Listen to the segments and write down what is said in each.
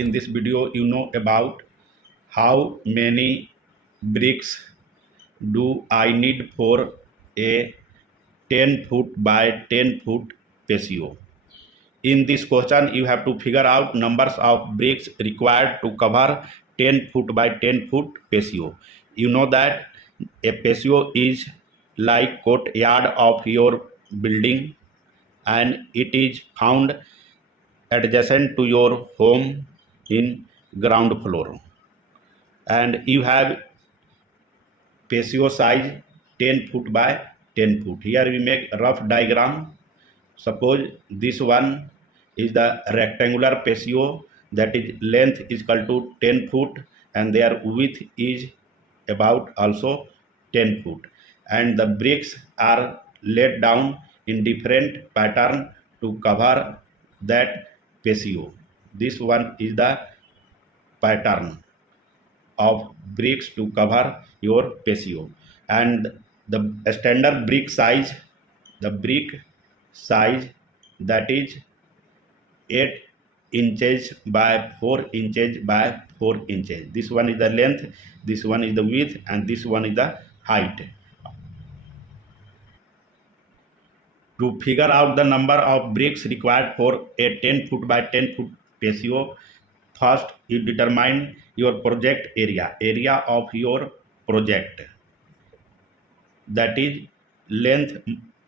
in this video you know about how many bricks do I need for a 10 foot by 10 foot patio. In this question you have to figure out numbers of bricks required to cover 10 foot by 10 foot patio. You know that a patio is like courtyard of your building and it is found adjacent to your home in ground floor, and you have patio size 10 foot by 10 foot. Here we make a rough diagram. Suppose this one is the rectangular patio, that is length is equal to 10 foot and their width is about also 10 foot, and the bricks are laid down in different pattern to cover that patio. This one is the pattern of bricks to cover your patio, and the standard brick size, the brick size, that is 8 inches by 4 inches by 4 inches. This one is the length, this one is the width, and this one is the height. To figure out the number of bricks required for a 10 foot by 10 foot patio, first you determine your project area of your project, that is length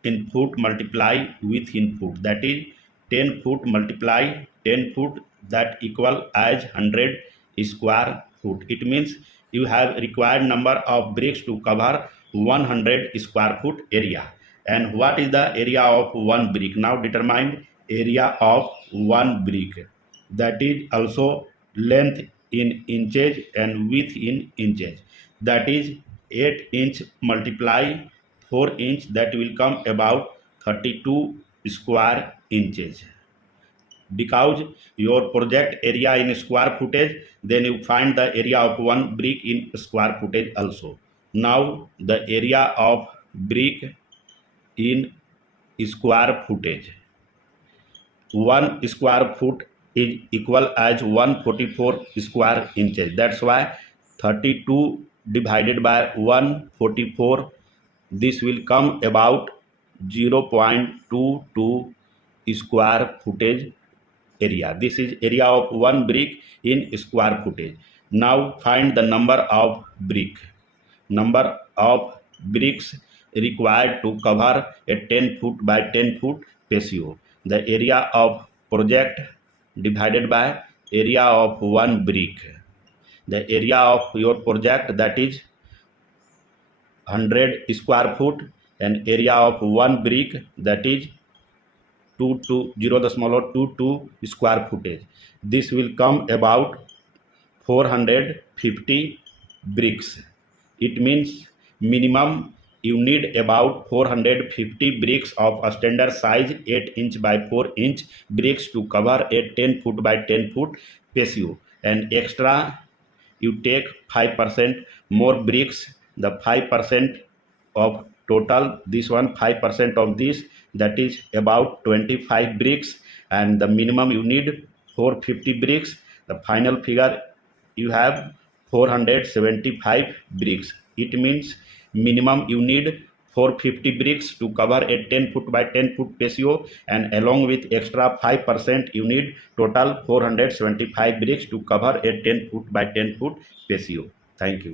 in foot multiply width in foot, that is 10 foot multiply 10 foot, that equal as 100 square foot. It means you have required number of bricks to cover 100 square foot area. And what is the area of one brick? Now determine area of one brick, that is also length in inches and width in inches, that is 8 inch multiply 4 inch, that will come about 32 square inches. Because your project area in square footage, then you find the area of one brick in square footage also. Now the area of brick in square footage, 1 square foot is equal as 144 square inches. That's why 32 divided by 144, this will come about 0.22 square footage area. This is area of one brick in square footage. Now find the number of number of bricks required to cover a 10 foot by 10 foot patio. The area of project divided by area of one brick. The area of your project, that is 100 square foot, and area of one brick, that is 0.22 square footage. This will come about 450 bricks. It means minimum you need about 450 bricks of a standard size 8 inch by 4 inch bricks to cover a 10 foot by 10 foot patio, and extra you take 5% more bricks, the 5% of total, this one 5% of this, that is about 25 bricks, and the minimum you need 450 bricks. The final figure you have 475 bricks. It means minimum you need 450 bricks to cover a 10 foot by 10 foot patio, and along with extra 5% you need total 475 bricks to cover a 10 foot by 10 foot patio. Thank you.